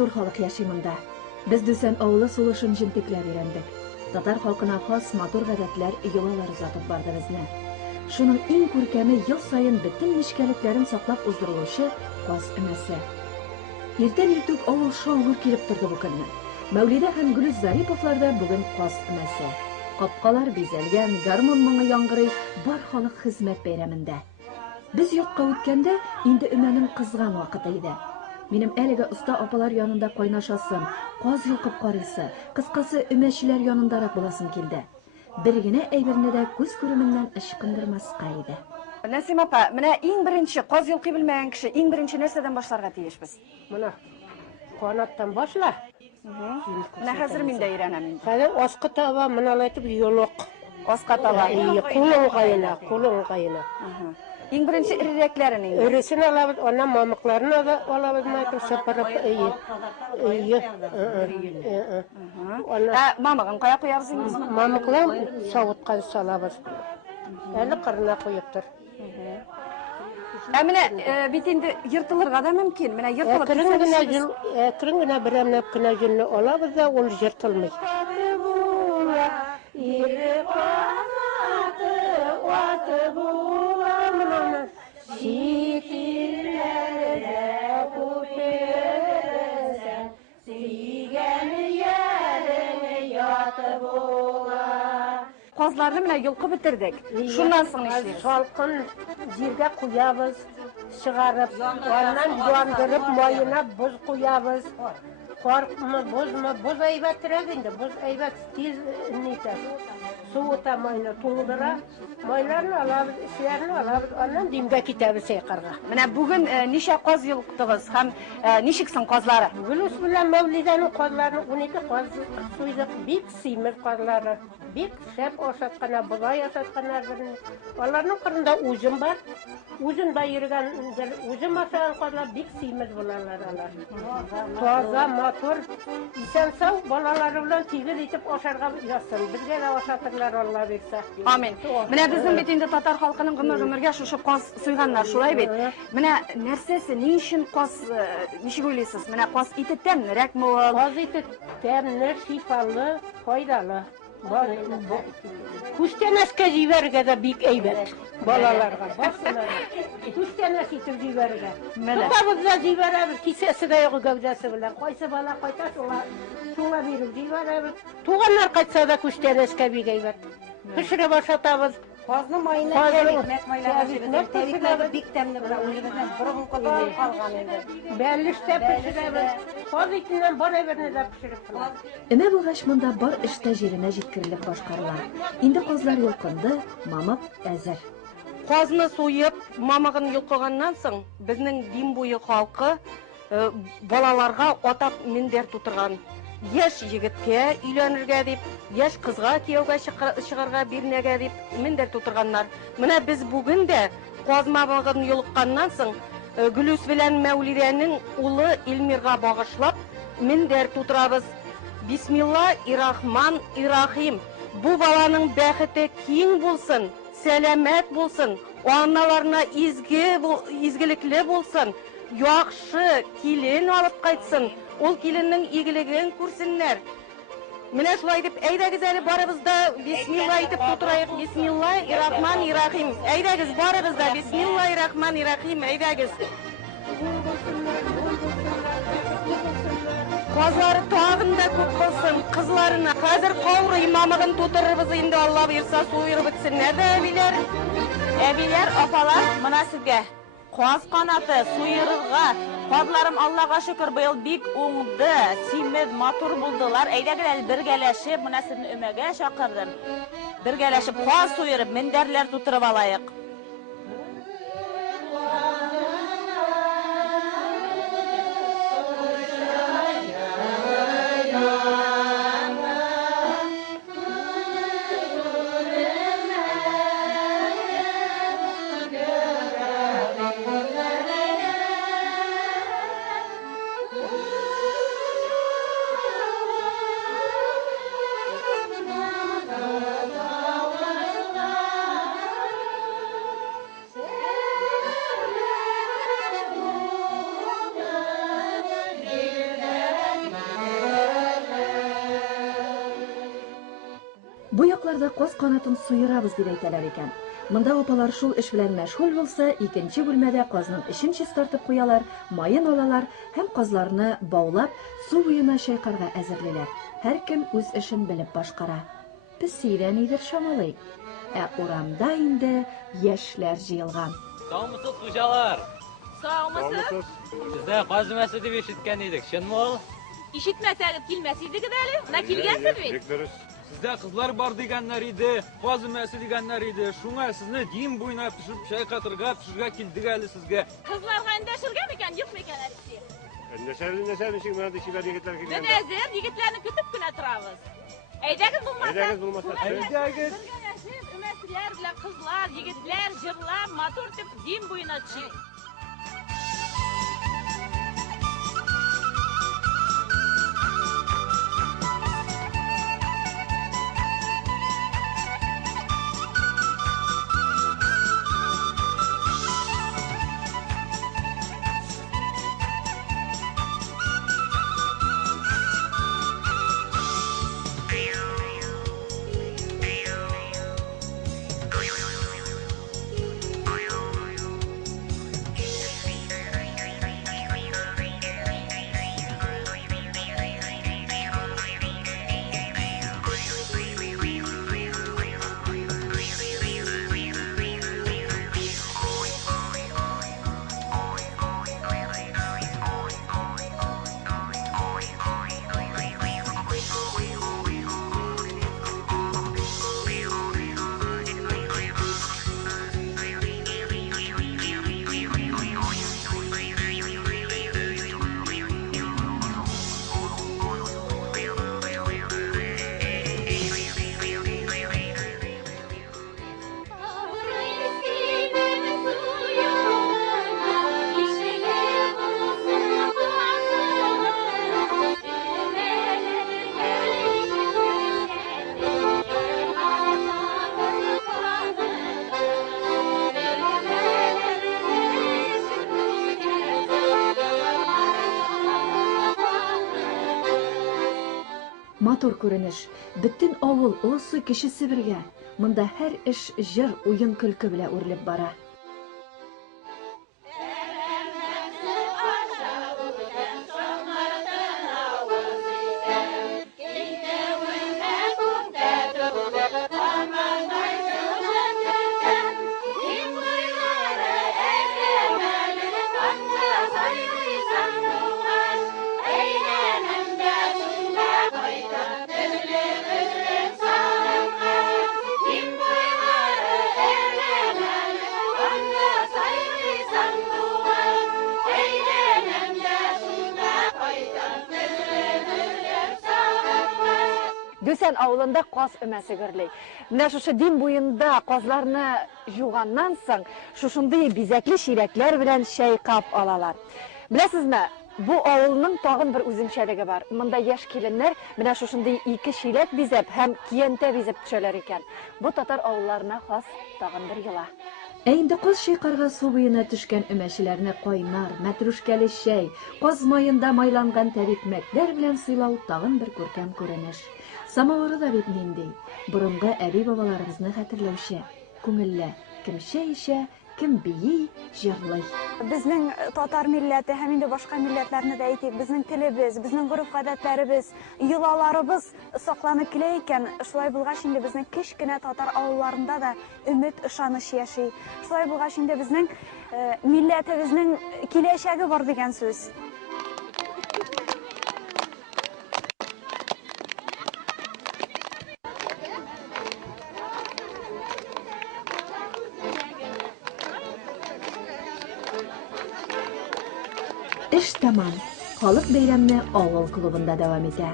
матур халык яши монда. Без дүсән авылы сулышын җентекләп өйрәндек. Татар халкына хас матур гадәтләр, йолалар узатып барды безне. Шуның иң күркәме ел сайын бөтен нечкәлекләрен саклап уздырылучы каз өмәсе. Иртән иртүк авыл шау-гөр килеп торды бу көнне. Мәүлидә һәм Гөлүс Зариповларда бүген каз өмәсе. Капкалар бизәлгән, гармун моңы яңгырый, бар халык хезмәт бәйрәмендә. Без йортка үткәндә инде өмәнең кызган вакыты иде. Минем әлеге оста апалар янында кайнашасым, каз йолкып карыйсы, кыскасы өмәчеләр янындарак буласым килде. Бер генә әйберне дә күз күременнән ычкындырмаска иде. Нәсим апа, менә иң беренче каз йолкый белмәгән кеше иң беренче нәрсәдән башларга тиешбез? Менә канаттан башла. Менә хәзер мин дә өйрәнәм инде. Хәзер аскы таба менәләтеп йолок. Аска таба. Кулың кайына. Иң беренче иррәкләрен инде. Өресен алабыз, ана мамыкларын алабыз, мәйтеп сапарып Мамыгын кая куябыз инде? Мамыклар савытка салабыз. Әле кырына куеп тор. Менә бит инде йыртылырга да мөмкин. Менә йыртылып әкрен генә берәмләп кенә җенне алабыз да ул йыртылмый. Казларны менә йолкып бетердек. Шуннан соң нишлибез? Салкын җиргә куябыз, чыгарып, аннан яндырып, майына боз куябыз. Коркма, бозма, боз әйбәтрәк инде, боз әйбәт тиз нитә. Суыта майны туңдыра, майларны алабыз, эшләрне алабыз, аннан димгә китәбез сәйкарга. Менә бүген ничә каз йолктыгыз һәм ничек соң казлары? Гөлүс белән Мәүлидәнең казларын 12 каз суйдык, бик сыймыр казлары. Бик шәп ашаткана, бозай ашатканнар белән. Аларның кырында ужым бар. Ужым да йөргән, ужым ашаган казлар бик сыймыр булалар алар. Таза, матур, исән сау балалары белән тигез итеп ашарга ясын. Безгә дә ашатырлар Алла бирсә. Амин. Менә безнең бит инде татар халкының гомер-гомергә шушы каз суйганнар, шулай бит. Менә нәрсәсе, ни өчен каз, ничек уйлыйсыз? Менә каз ите тәмнерәкме ул? Каз ите тәмле, шифалы, файдалы. Күстәнәскә җибәргә дә бик әйбәт балаларга. Күстәнәс итеп җибәргә. Тотабыз да җибәрәбез, кисәсе дә юк гәүдәсе белән. Кайсы бала кайта шуңа биреп җибәрәбез. Туганнар кайтса да күстәнәскә бик әйбәт. Пешереп ашатабыз. Казны майына икмәк майлап тәбикләре бик тәмле була. Үзебезнең борын ката калган инде. Бәлештә пешерәбез. Каз итеннән бар әйберне дә пешереп калабыз. Өмә булгач монда бар эштә җиренә җиткерелеп башкарыла. Инде казлар йолкынды, мамык әзер. Казны суеп, мамыгын йолкыганнан соң, безнең дин буе халкы балаларга атап миндәр тутырган. Яшь егеткә өйләнергә дип, яшь кызга кияүгә чыгарга бирнәгә дип миндәр тутырганнар. Менә без бүген дә каз мамыгын йолкканнан соң, Гөлүс белән Мәүлидәнең улы Илмирга багышлап миндәр тутырабыз. Бисмиллаһир-рахманир-рахим. Бу баланың бәхете киң булсын, сәламәт булсын, аналарына изгелекле булсын, яхшы килен алып кайтсын. Ул киленнең игелеген күрсеннәр. Менә шулай дип, әйдәгез әле барыбыз да бисмилла итеп тутырайык. Бисмиллаһир-рахманир-рахим. Әйдәгез барыбыз да бисмиллаһир-рахманир-рахим. Әйдәгез. Казлары тагын да күп булсын, кызларына. Хәзер каурый мамыгын тутырырбыз инде, Алла бирсә, суйырып бетсеннәр дә әбиләр. Әбиләр, апалар, менә сезгә каз канаты суйырырга. Казларым, Аллага шөкер, быел бик уңды, симез, матур булдылар. Әйдәгез әле бергәләшеп, менә сезне өмәгә чакырдым. Бергәләшеп каз суйырып, миндәрләр тутырып алайык. Бу якларда каз канатын суйырабыз дип әйтәләр икән. Монда апалар шул эш белән мәшгуль булса, икенче бүлмәдә казның эчен чистартып куялар, майын алалар һәм казларны баулап, су буена чайкарга әзерлиләр. Һәркем үз эшен белеп башкара. Песидә нидер шамалый. Ә урамда инде яшьләр җыелган. Саумысыз хуҗалар. Саумысыз? Сездә каз мәсе дип ишеткән идек. Чынмы ул? Ишетмәсәгез килмәс идегез әле. Менә килгәнсез бит. Сездә кызлар бар дигәннәр иде, каз мәсе дигәннәр иде. Шуңа сезне дин буена төшеп чай катырга төшергә килдек әле сезгә. Кызларга эндәшергә микән, юк микән әле? Эндәшәр ничек менә дишиләр егетләр килгән. Без әзер егетләрне көтеп кенә торабыз. Әйдәгез булмаса. Әйдәгез булмаса. Әйдәгез. Үмәсләр белән кызлар, егетләр җырлап, матур итеп дин буена төшик. Матур күренеш. Бөтен авыл, олысы кешесе бергә. Монда һәр эш җыр, уен, көлке белән үрелеп бара. Дүсән авылында каз өмәсе гөрлей. Менә шушы дин буенда казларны жуганнан соң, шушындый бизәкле чиләкләр белән чайкап алалар. Беләсезме, бу авылның тагын бер үзенчәлеге бар. Монда яшь киленнәр менә шушындый ике чиләк бизәп һәм киянтә бизәп төшәләр икән. Бу татар авылларына хас тагын бер йола. Ә инде каз чайкарга су буена төшкән өмәчеләрне кайнар, мәтрүшкәле чәй, каз майында майланган тәрикмәкләр белән сыйлау тагын бер күркәм күренеш. Самавыры да бит нинди. Борынгы әби-бабаларыбызны хәтерләүче. Күңелле. Кем чәй эчә, кем бии, җырлый. Безнең татар милләте һәм инде башка милләтләрне дә әйтик, безнең телебез, безнең гореф-гадәтләребез, йолаларыбыз сакланып килә икән. Шулай булгач инде безнең кечкенә татар авылларында да өмет, ышаныч яши. Шулай булгач инде безнең милләтебезнең киләчәге бар дигән сүз. Эш тамам. Халык бәйрәмне авыл клубында дәвам итә.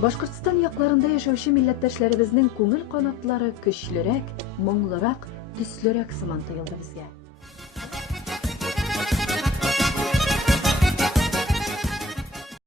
Башкортстан якларында яшәүче милләттәшләребезнең күңел канатлары көчлерәк, моңлырак, төслерәк сыман тоелды безгә.